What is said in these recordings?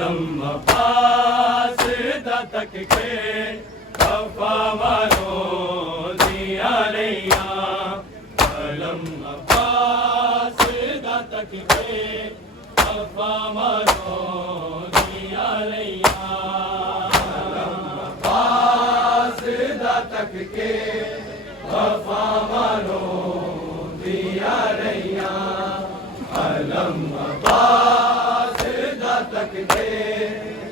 अलम अब्बास दा तक के वफा मारो दिया रैया अलम अब्बास दा तक के वफा मारो दिया रैया अलम अब्बास दा तक के वफा मारो दिया रैया अलम अब्बास दा तक के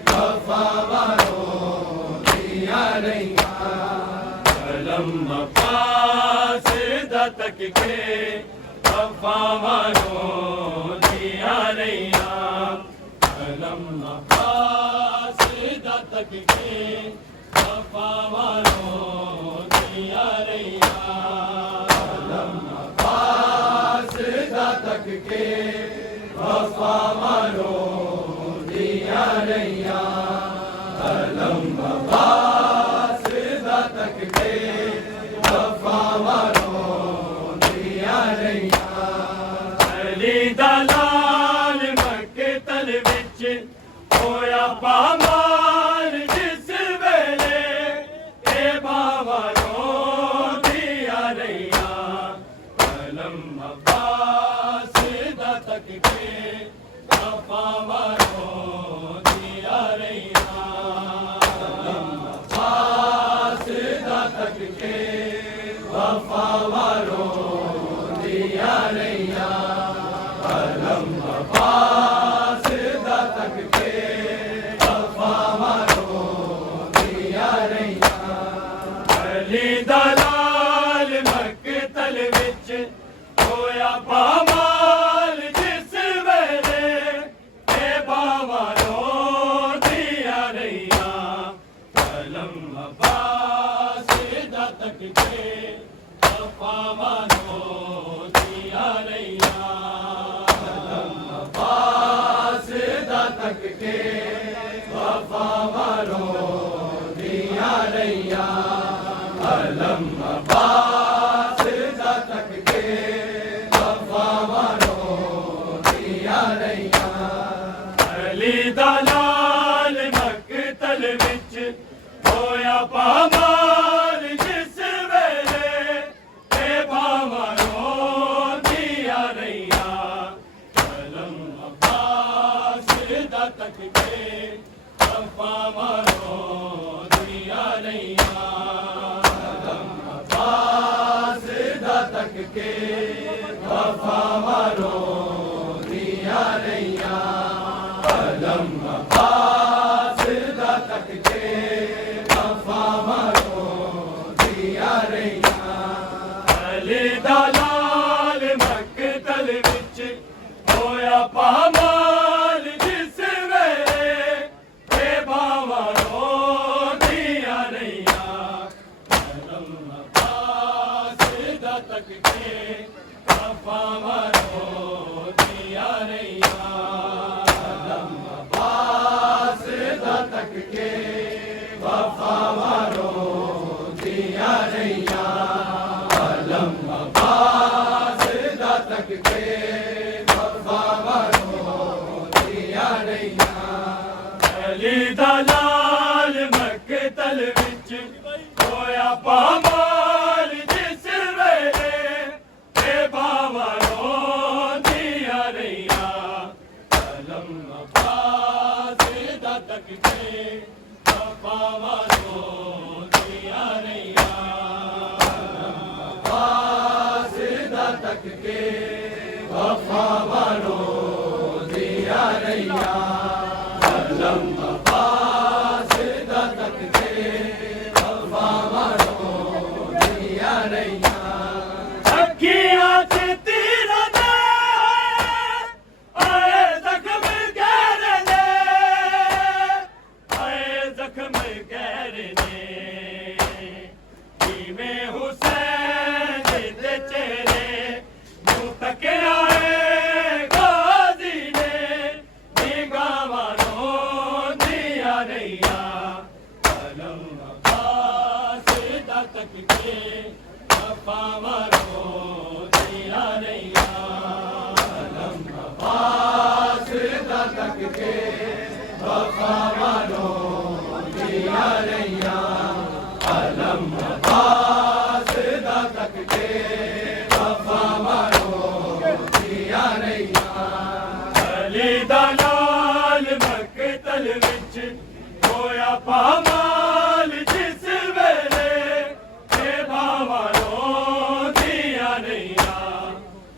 वफा मारो दिया रैया अलम अब्बास दा तक के वफा मारो दिया रैया अलम अब्बास दा तक के वफा मारो दिया रैया अलम अब्बास दा तक के वफा मारो दिया रैया अलम अब्बास दा तक के वफा मारो दिया रैया अली दा लाल मकतल विच होया पामाल जिस वेले ए बाबा रो दिया रैया अलम अब्बास दा तक के वफा मारो दिया रैया अलम अब्बास दा तक के वफा मारो दिया रैया अलम अब्बास दा तक के वफा मारो दिया रैया अली दा लाल मकतल विच होया पामाल जिस वेले ए बाबा रो दिया रैया अलम अब्बास दा तक के वफा मारो दिया रैया अलम अब्बास दा तक के वफा मारो दिया रैया अलम अब्बास दा तक के वफा मारो दिया रैया अली दा लाल मकतल विच होया पामाल जिस वेले ए बाबा रो दिया रैया अलम अब्बास दा तक के वफा मारो दिया रैया अलम अब्बास दा तक के वफा मारो दिया रैया अलम अब्बास दा तक के वफा मारो दिया रैया अली दा लाल मकतल विच होया पामाल जिस वेले ए बाबा रो दिया रैया अलम अब्बास दा तक के वफा मारो दिया रैया अलम अब्बास दा तक के वफा मारो दिया रैया अलम अब्बास दा तक के वफा मारो दिया रैया अली दा लाल मकतल विच होया पामाल जिस वेले ए बाबा रो दिया रैया अलम अब्बास दा तक के वफा मारो दिया रैया अलम अब्बास दा तक के वफा मारो दिया रैया अलम अब्बास दा तक के वफा मारो दिया रैया अखियां च तीर दे आए जख्म गहरे ने आए जख्म गहरे ने जिवें हुसैन दे चेहरे मुंह तकिया गाजी ने निगाह रो दिया रैया अलम अब्बास दा तक के वफा मारो दिया रैया अलम अब्बास दा तक के वफा मानो दिया रैया अलम अब्बास दा तक के वफा मानो दिया रैया अली दा नाल मकतल विच होया पामाल जिस वेले ते भावानो दिया रैया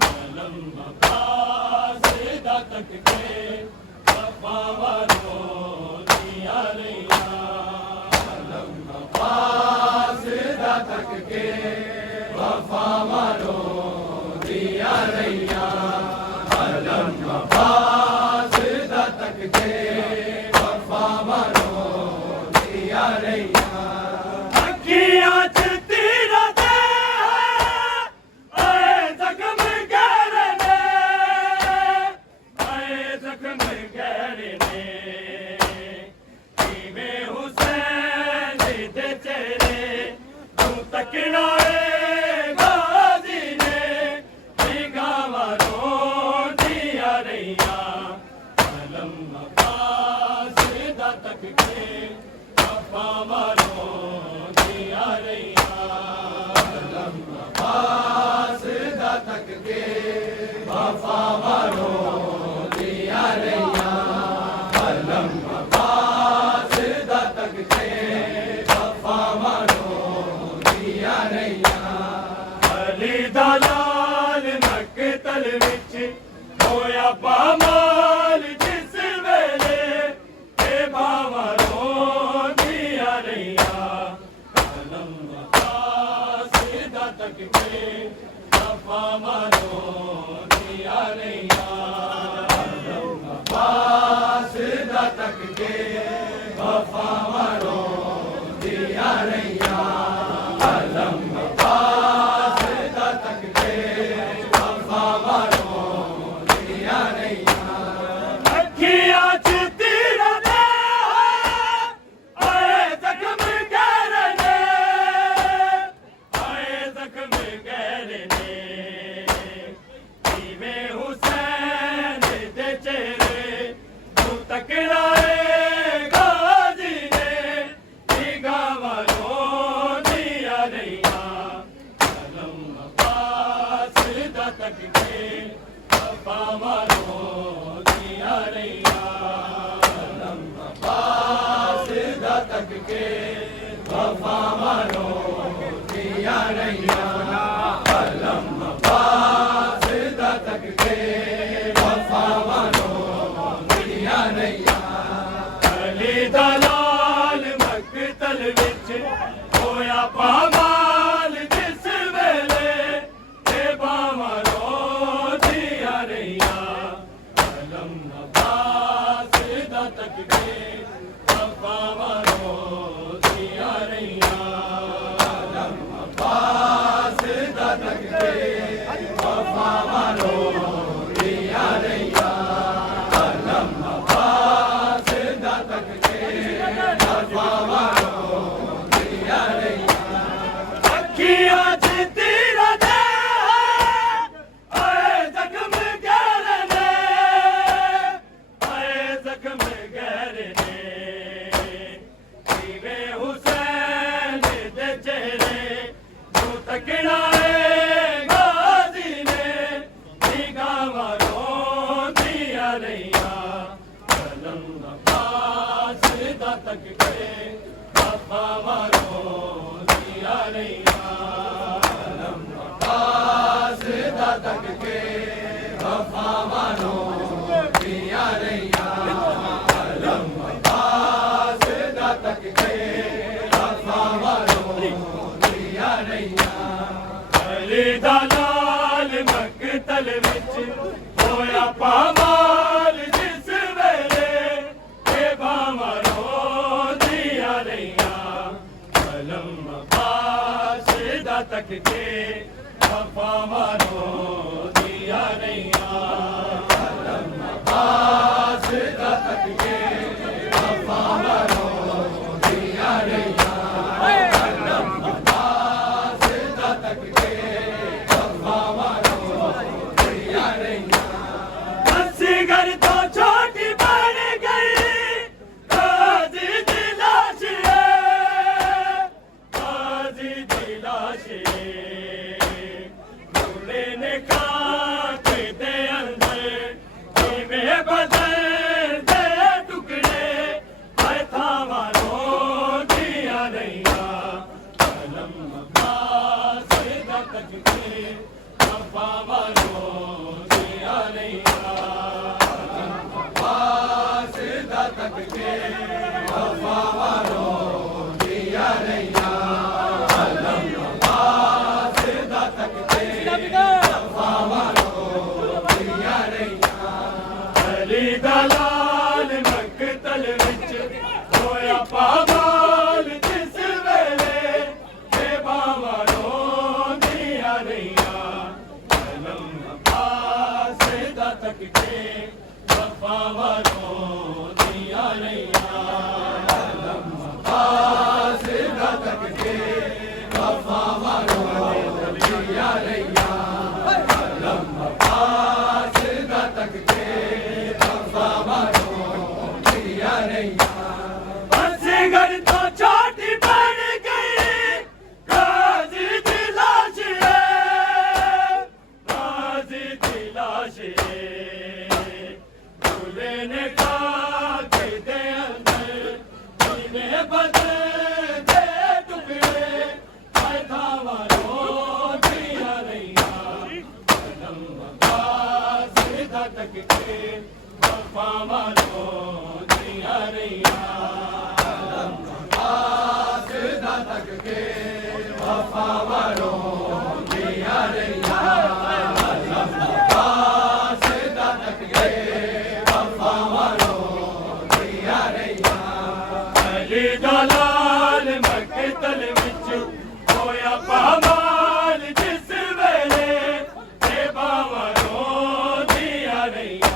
अलम अब्बास दा तक के वफा मानो दिया रैया अलम अब्बास दा तक के वफा मानो दिया रैया अलम अब्बास दा तक के वफा मानो दिया रैया अखियां च तीरा दे आए जख्म गहरे ने आए जख्म गहरे ने किवें हुसैन दे चेहरे तू तकना गाजी ने निगावानो दिया रैया अलम अब्बास दा तक के वफा मानो दिया रैया अलम अब्बास दा तक के वफा मानो दिया रैया अलम अब्बास दा तक के वफा मानो दिया रैया अली दा लाल मकतल विच होया पामाल जिस वेले ते भावानो दिया रैया अलम अब्बास दा तक के वफा मानो दिया रैया अलम अब्बास दा तक के वफा मानो दिया रैया अलम अब्बास दा तक के वफा मानो दिया रैया अखियां च तीरा दे आए जख्म गहरे ने आए जख्म गहरे ने किवें हुसैन दे चेहरे तू तकना गाजी ने निगावानो दिया रैया अलम अब्बास दा तक के वफा मानो दिया रैया अलम अब्बास दा तक के वफा मानो दिया रैया अलम अब्बास दा तक के वफा मानो दिया रैया अली दा लाल मकतल विच होया पामाल जिस वेले ते भावानो दिया रैया अलम अब्बास दा तक के वफा मानो दिया रैया अलम अब्बास दा तक के वफा मानो दिया रैया अलम अब्बास दा तक के वफा मानो दिया रैया अखियां च तीरा दे आए जख्म गहरे ने आए जख्म गहरे ने किवें हुसैन दे चेहरे तू तकना गाजी ने निगावानो दिया रैया अलम अब्बास दा तक के वफा मानो दिया रैया अलम अब्बास दा तक के वफा मानो दिया रैया अलम अब्बास दा तक के वफा मानो दिया रैया अली दा लाल मकतल विच होया पामाल जिस वेले ते भावानो दिया रैया अलम अब्बास दा तक के वफा मानो दिया रैया अलम अब्बास दा तक के वफा मानो दिया रैया अलम अब्बास दा तक के वफा मानो दिया रैया। असगर तो छोटी बन गई तक के वफा वालों दिया रैया अलम अब्बास दा तक के वफा वालों दिया रैया अली दलाल मकतल विच होया पागल जिस वेले बेबा वालों दिया रैया अलम अब्बास दा तक के वफा वालों दिया रैया अलम अब्बास दा तक के वफा वालों दिया रैया अलम अब्बास दा तक के वफा वालों दिया रैया असगर तो छोटी पड़ गई गाजी दी लाश है गाजी दी लाश है दूल्हे ने खाके दे अंदर सीने बदन दे टुकड़े पैदा वालों दिया रैया अलम अब्बास दा तक के वफा वालों दिया रैया अलम अब्बास दा तक के वफा वालों दिया रैया अलम अब्बास दा तक के वफा वालों दिया रैया अली दलाल मकतल विच होया पामाल जिस वेले बेबा वालों दिया रैया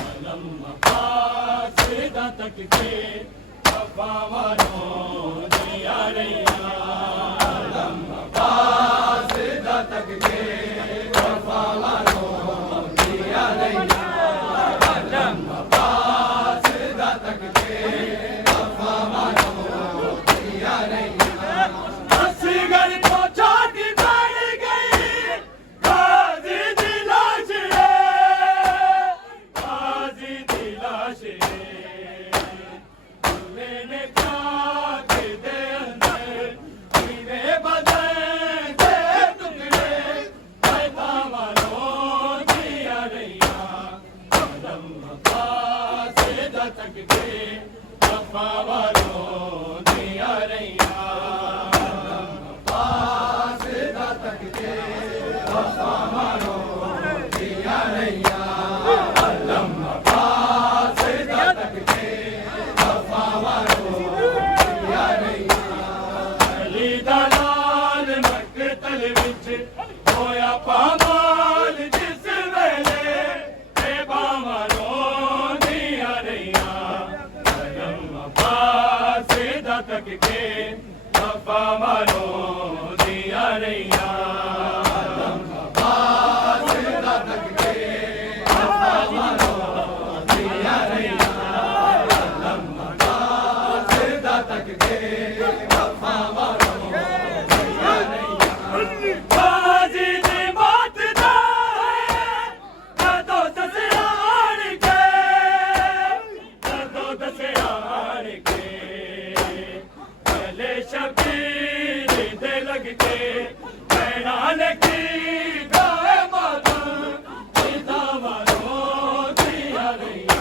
अलम अब्बास दा तक के वफा वालों दिया रैया अलम अब्बास दा तक के वफा वालों दिया रैया अलम अब्बास दा तक के वफा वालों दिया रैया असगर तो छोटी पड़ गई गाजी दी लाश है गाजी दी लाश है दूल्हे ने खाके दे अंदर सीने बदन दे टुकड़े पैदा वालों दिया रैया अलम अब्बास दा तक के वफा वालों दिया रैया अलम अब्बास दा तक के वफा वालों दिया रैया अलम अब्बास दा तक के वफा वालों दिया रैया अली दलाल मकतल विच होया पामाल जिस वेले बेबा वालों दिया रैया अलम अब्बास दा तक के वफा वालों दिया रैया अलम अब्बास दा तक के वफा वालों दिया रैया अलम अब्बास दा तक के वफा वालों दिया रैया गाजी दी मौत दा कदों दसियार के कदों दसियार के गले शबीर दे लग के पैना लगी गाए माता सीधा वालों दिया रैया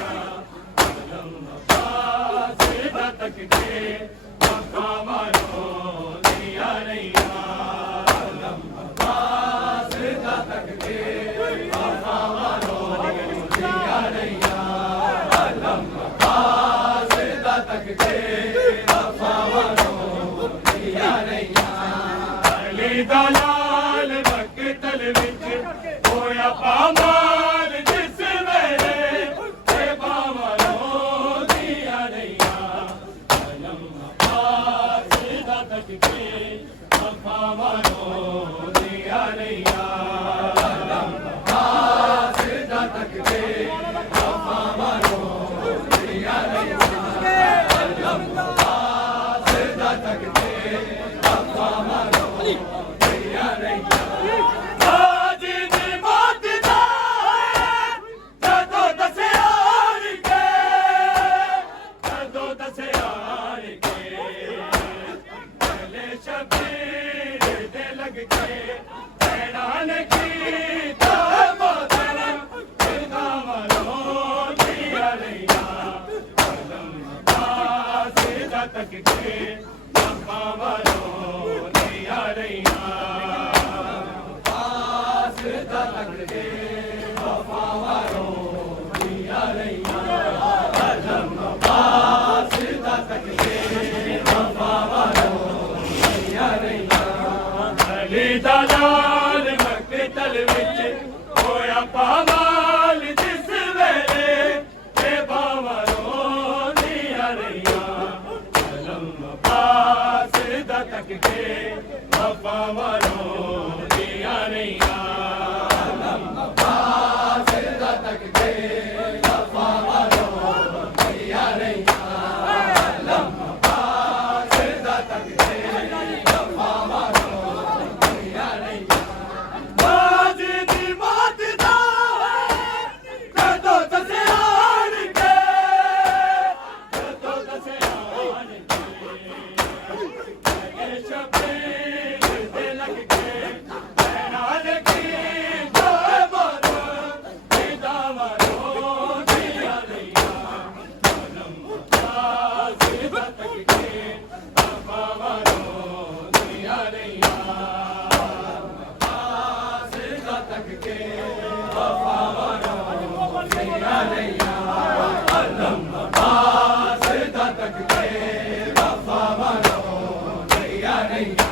अलम अब्बास दा तक के वफा वालों दिया रैया अलम अब्बास दा तक के वफा वालों दिया रैया अलम अब्बास दा तक के वफा वालों दिया रैया अली दलाल मकतल विच होया पामाल जिस वेले बेबा वालों दिया रैया अलम अब्बास दा तक के वफा वालों दिया रैया अलम अब्बास दा तक के वफा वालों दिया रैया अलम तक के बाबा वालों दिया रैया पास तक के बाबा वालों दिया रैया आलम पास तक के बाबा वालों दिया रैया अली दलाल मकतल विच होया पामाल जिस वेले ते बाबा दिया रैया आलम पास तक के बाबा वालों दिया रैया आलम पास तक के बाबा वालों दिया रैया आलम पास तक के बाबा वालों दिया रैया बाज दी मौत दा कदों दसे आन के कदों दसे आन के शबीर दे लग के नाल की जोए मोर दिदा मारो दिया रैया आलम पास तक के बाबा वालों दिया रैया पास तक के बाबा वालों दिया रैया आलम पास तक के बाबा वालों दिया रैया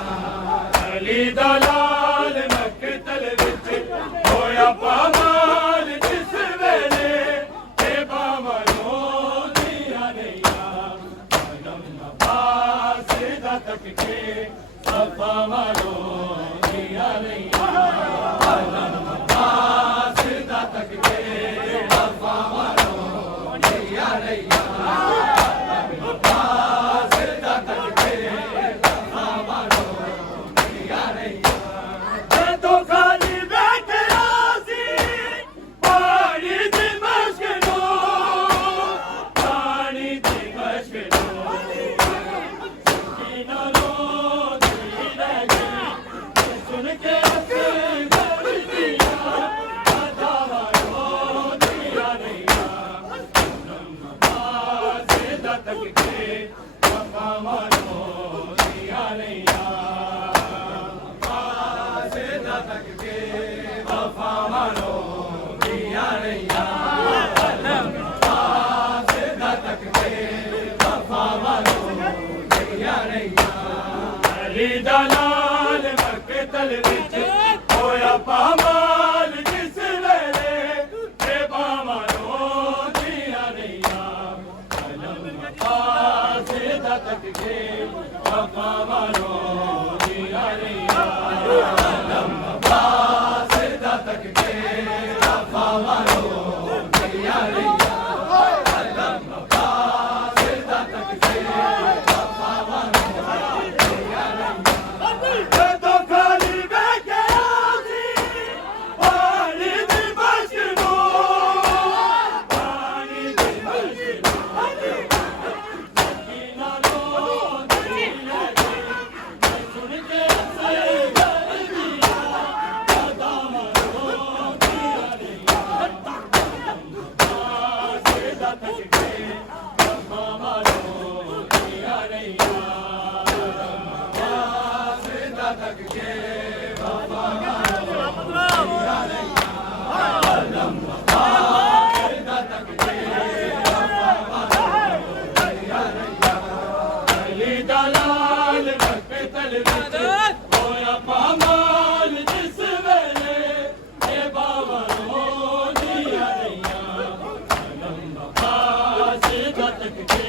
अली दलाल मकतल विच होया पामाल जिस वेले ते बाबा दिया रैया आलम पास तक के बाबा वालों दिया रैया आलम पास तक के बाबा वालों दिया रैया आलम पास तक के बाबा वालों दिया रैया तो खाली बैठे राजी पानी दी मशकनो पानी दी मशकनो सुन के दिया दिया रैया पास तक के बाबा वालों दिया रैया पास तक के बाबा वालों दिया रैया पास तक के बाबा वालों दिया रैया अली दलाल मकतल विच होया पामाल जिस वेले ते बाबा दिया रैया आलम पास तक के बाबा वालों दिया रैया आलम पास तक के बाबा वालों दिया रैया आलम पास तक के बाबा वालों दिया रैया तो खाली बैठे राजी पानी दी मशकनो पानी दी मशकनो सुन के दिया दिया रैया पास तक के बाबा वालों दिया रैया पास तक के बाबा वालों दिया रैया आलम पास तक के बाबा वालों दिया रैया अली दलाल मकतल विच होया पामाल जिस वेले ते बाबा दिया रैया आलम पास तक के